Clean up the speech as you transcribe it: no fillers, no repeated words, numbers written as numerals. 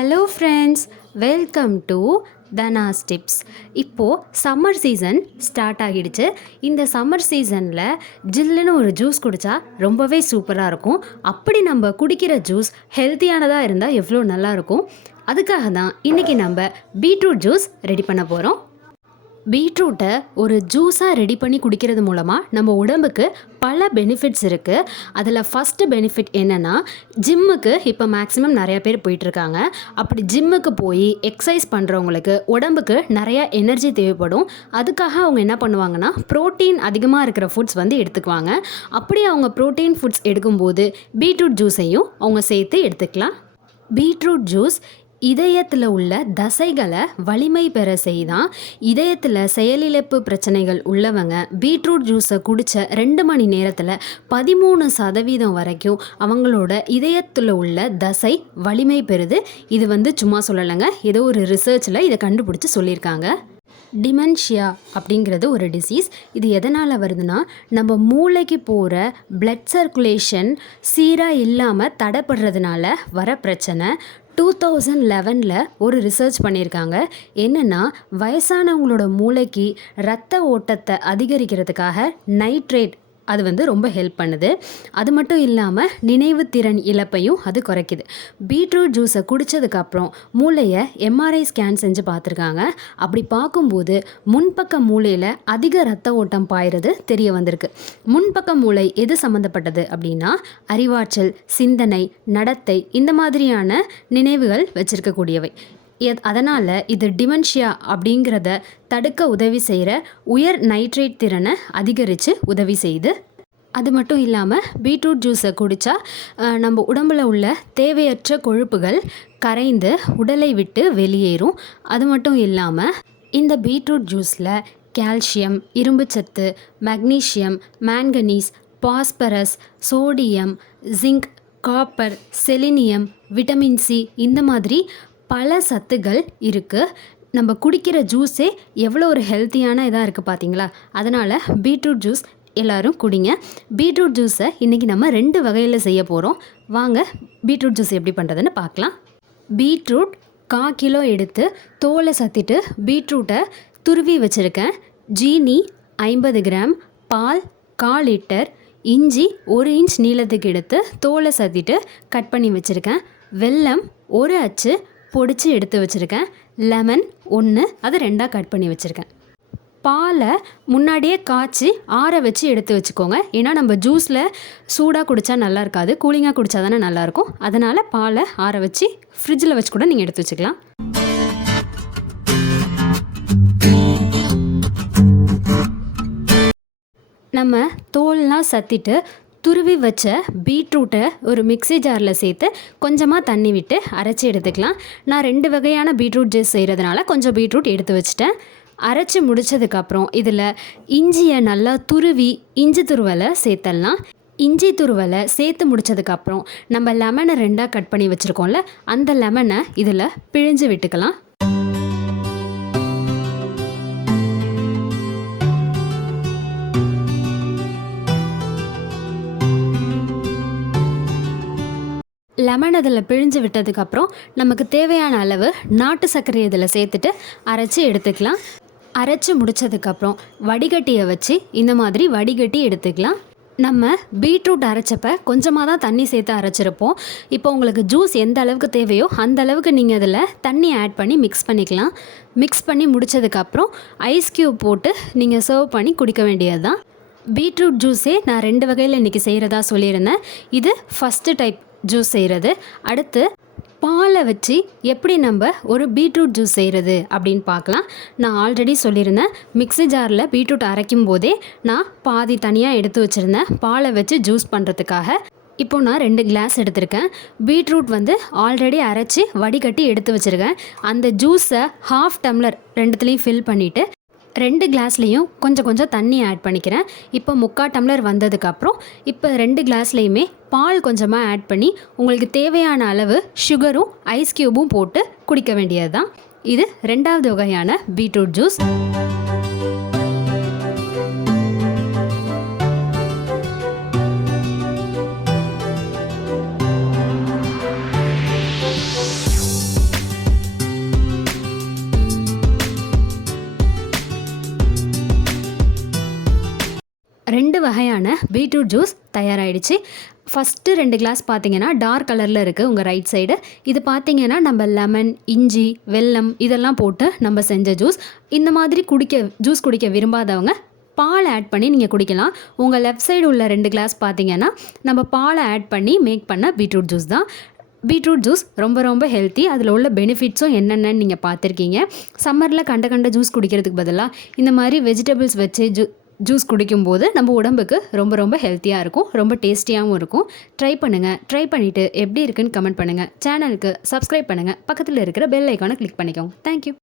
Hello friends, welcome to Dhana's tips. இப்போது summer season start ஆகிடுச்சு. இந்த சம்மர் சீசனில் ஜில்லுன்னு ஒரு ஜூஸ் குடித்தா ரொம்பவே சூப்பராக இருக்கும். அப்படி நம்ம குடிக்கிற ஜூஸ் ஹெல்த்தியானதாக இருந்தால் எவ்வளோ நல்லாயிருக்கும். அதுக்காக தான் இன்றைக்கி நம்ம பீட்ரூட் ஜூஸ் ரெடி பண்ண போகிறோம். பீட்ரூட்டை ஒரு ஜூஸாக ரெடி பண்ணி குடிக்கிறது மூலமாக நம்ம உடம்புக்கு பல பெனிஃபிட்ஸ் இருக்குது. அதில் ஃபஸ்ட்டு பெனிஃபிட் என்னென்னா, ஜிம்முக்கு இப்போ மேக்ஸிமம் நிறையா பேர் போயிட்டுருக்காங்க. அப்படி ஜிம்முக்கு போய் எக்ஸசைஸ் பண்ணுறவங்களுக்கு உடம்புக்கு நிறையா எனர்ஜி தேவைப்படும். அதுக்காக அவங்க என்ன பண்ணுவாங்கன்னா, ப்ரோட்டீன் அதிகமாக இருக்கிற ஃபுட்ஸ் எடுத்துக்குவாங்க. அப்படி அவங்க ப்ரோட்டீன் ஃபுட்ஸ் எடுக்கும்போது பீட்ரூட் ஜூஸையும் அவங்க சேர்த்து எடுத்துக்கலாம். பீட்ரூட் ஜூஸ் இதயத்தில் உள்ள தசைகளை வலிமை பெற செய்தான். இதயத்தில் செயலிழப்பு பிரச்சனைகள் உள்ளவங்க பீட்ரூட் ஜூஸை குடித்த 2 மணி நேரத்தில் 13% வரைக்கும் அவங்களோட இதயத்தில் உள்ள தசை வலிமை பெறுது. இது சும்மா சொல்லலைங்க, ஏதோ ஒரு ரிசர்ச்சில் இதை கண்டுபிடிச்சி சொல்லியிருக்காங்க. டிமென்ஷியா அப்படிங்கிறது ஒரு டிசீஸ். இது எதனால் வருதுன்னா, நம்ம மூளைக்கு போகிற பிளட் சர்க்குலேஷன் சீராக இல்லாமல் தடைப்படுறதுனால வர பிரச்சனை. 2011 ஒரு ரிசர்ச் பண்ணியிருக்காங்க. என்னென்னா, வயசானவங்களோட மூளைக்கு இரத்த ஓட்டத்தை அதிகரிக்கிறதுக்காக நைட்ரேட் அது ரொம்ப ஹெல்ப் பண்ணுது. அது மட்டும் இல்லாமல் நினைவு திறன் இழப்பையும் அது குறைக்குது. பீட்ரூட் ஜூஸை குடித்ததுக்கப்புறம் மூளையை எம்ஆர்ஐ ஸ்கேன் செஞ்சு பார்த்துருக்காங்க. அப்படி பார்க்கும்போது முன்பக்க மூளையில் அதிக இரத்த ஓட்டம் பாயிறது தெரிய வந்திருக்கு. முன்பக்க மூளை எது சம்மந்தப்பட்டது அப்படின்னா, அறிவாற்றல், சிந்தனை, நடத்தை, இந்த மாதிரியான நினைவுகள் வச்சிருக்கக்கூடியவை. அதனால் இது டிமென்ஷியா அப்படிங்கிறத தடுக்க உதவி செய்கிற உயர் நைட்ரேட் திறனை அதிகரித்து உதவி செய்யுது. அது மட்டும் இல்லாமல் பீட்ரூட் ஜூஸை குடித்தா நம்ம உடம்பில் உள்ள தேவையற்ற கொழுப்புகள் கரைந்து உடலை விட்டு வெளியேறும். அது மட்டும் இல்லாமல் இந்த பீட்ரூட் ஜூஸில் கால்சியம், இரும்புச்சத்து, magnesium, manganese, phosphorus, sodium, zinc, copper, selenium, vitamin C, இந்த மாதிரி பல சத்துக்கள் இருக்குது. நம்ம குடிக்கிற ஜூஸே எவ்வளோ ஒரு ஹெல்த்தியான இதாக இருக்குது பார்த்தீங்களா. அதனால் பீட்ரூட் ஜூஸ் எல்லோரும் குடிங்க. பீட்ரூட் ஜூஸை இன்றைக்கி நம்ம 2 வகையில் செய்ய போகிறோம். வாங்க பீட்ரூட் ஜூஸ் எப்படி பண்ணுறதுன்னு பார்க்கலாம். பீட்ரூட் 1/4 கிலோ எடுத்து தோலை சத்திட்டு பீட்ரூட்டை துருவி வச்சுருக்கேன். ஜீனி 50 கிராம், பால் 1/4 லிட்டர், இஞ்சி 1 இன்ச் நீளத்துக்கு எடுத்து தோலை சத்திட்டு கட் பண்ணி வச்சுருக்கேன். வெல்லம் 1 அச்சு பொடிச்சு எடுத்து வச்சுருக்கேன். லெமன் 1, அதை 2ஆக கட் பண்ணி வச்சுருக்கேன். பாலை முன்னாடியே காய்ச்சி ஆற வச்சு எடுத்து வச்சுக்கோங்க. ஏன்னா நம்ம ஜூஸில் சூடாக குடித்தா நல்லா இருக்காது, கூலிங்காக குடித்தா தானே நல்லாயிருக்கும். அதனால் பாலை ஆற வச்சு ஃப்ரிட்ஜில் வச்சு கூட நீங்கள் எடுத்து வச்சுக்கலாம். நம்ம தோல்லாம் சத்திட்டு துருவி வச்ச பீட்ரூட்டை ஒரு மிக்ஸி ஜாரில் சேர்த்து கொஞ்சமாக தண்ணி விட்டு அரைச்சி எடுத்துக்கலாம். நான் 2 வகையான பீட்ரூட் ஜூஸ் செய்கிறதுனால கொஞ்சம் பீட்ரூட் எடுத்து வச்சுட்டேன். அரைச்சி முடித்ததுக்கப்புறம் இதில் இஞ்சியை நல்லா துருவி இஞ்சி துருவலை சேர்த்தலாம். இஞ்சி துருவலை சேர்த்து முடித்ததுக்கப்புறம் நம்ம லெமனை 2ஆக கட் பண்ணி வச்சுருக்கோம்ல, அந்த லெமனை இதில் பிழிஞ்சு விட்டுக்கலாம். லெமன் அதில் பிழிஞ்சு விட்டதுக்கப்புறம் நமக்கு தேவையான அளவு நாட்டு சர்க்கரை இதில் சேர்த்துட்டு அரைச்சி எடுத்துக்கலாம். அரைச்சி முடித்ததுக்கப்புறம் வடிகட்டியை வச்சு இந்த மாதிரி வடிகட்டி எடுத்துக்கலாம். நம்ம பீட்ரூட் அரைச்சப்ப கொஞ்சமாக தான் தண்ணி சேர்த்து அரைச்சிருப்போம். இப்போ உங்களுக்கு ஜூஸ் எந்த அளவுக்கு தேவையோ அந்த அளவுக்கு நீங்கள் அதில் தண்ணி ஆட் பண்ணி மிக்ஸ் பண்ணிக்கலாம். மிக்ஸ் பண்ணி முடித்ததுக்கப்புறம் ஐஸ் க்யூப் போட்டு நீங்கள் சர்வ் பண்ணி குடிக்க வேண்டியது தான். பீட்ரூட் ஜூஸே நான் 2 வகையில் இன்றைக்கி செய்கிறதா சொல்லியிருந்தேன். இது ஃபஸ்ட்டு டைப் ஜூஸ் செய்கிறது. அடுத்து பாலை வச்சு எப்படி நம்ம ஒரு பீட்ரூட் ஜூஸ் செய்கிறது அப்படின்னு பார்க்கலாம். நான் ஆல்ரெடி சொல்லியிருந்தேன், மிக்ஸி ஜாரில் பீட்ரூட் அரைக்கும் போதே நான் பாதி தனியாக எடுத்து வச்சுருந்தேன் பாலை வச்சு ஜூஸ் பண்ணுறதுக்காக. இப்போது நான் 2 கிளாஸ் எடுத்திருக்கேன். பீட்ரூட் ஆல்ரெடி அரைச்சி வடிகட்டி எடுத்து வச்சுருக்கேன். அந்த ஜூஸை 1/2 டம்ளர் 2த்துலேயும் ஃபில் பண்ணிவிட்டு 2 கிளாஸ்லேயும் கொஞ்சம் கொஞ்சம் தண்ணி ஆட் பண்ணிக்கிறேன். இப்போ 3/4 டம்ளர் வந்ததுக்கப்புறம் இப்போ 2 கிளாஸ்லேயுமே பால் கொஞ்சமாக ஆட் பண்ணி உங்களுக்கு தேவையான அளவு சுகரும் ஐஸ் க்யூபும் போட்டு குடிக்க வேண்டியது தான். இது 2வது வகையான பீட்ரூட் ஜூஸ். வகையான பீட்ரூட் ஜூஸ் தயாராகிடுச்சு. ஃபஸ்ட்டு 2 கிளாஸ் பார்த்தீங்கன்னா டார்க் கலரில் இருக்குது உங்கள் ரைட் சைடு. இது பார்த்தீங்கன்னா நம்ம லெமன், இஞ்சி, வெல்லம் இதெல்லாம் போட்டு நம்ம செஞ்ச ஜூஸ். இந்த மாதிரி ஜூஸ் குடிக்க விரும்பாதவங்க பால் ஆட் பண்ணி நீங்கள் குடிக்கலாம். உங்கள் லெஃப்ட் சைடு உள்ள 2 கிளாஸ் பார்த்தீங்கன்னா நம்ம பாலை ஆட் பண்ணி மேக் பண்ண பீட்ரூட் ஜூஸ் தான். பீட்ரூட் ஜூஸ் ரொம்ப ரொம்ப ஹெல்த்தி. அதில் உள்ள பெனிஃபிட்ஸும் என்னென்னு நீங்கள் பார்த்துருக்கீங்க. சம்மரில் கண்ட ஜூஸ் குடிக்கிறதுக்கு பதிலாக இந்த மாதிரி வெஜிடபிள்ஸ் வச்சு ஜூஸ் குடிக்கும்போது நம்ம உடம்புக்கு ரொம்ப ரொம்ப ஹெல்த்தியாக இருக்கும், ரொம்ப டேஸ்டியாகவும் இருக்கும். ட்ரை பண்ணுங்கள். ட்ரை பண்ணிவிட்டு எப்படி இருக்குன்னு கமெண்ட் பண்ணுங்கள். சேனலுக்கு சப்ஸ்கிரைப் பண்ணுங்கள். பக்கத்தில் இருக்கிற பெல் ஐக்கானை கிளிக் பண்ணிக்கோங்க. தேங்க்யூ.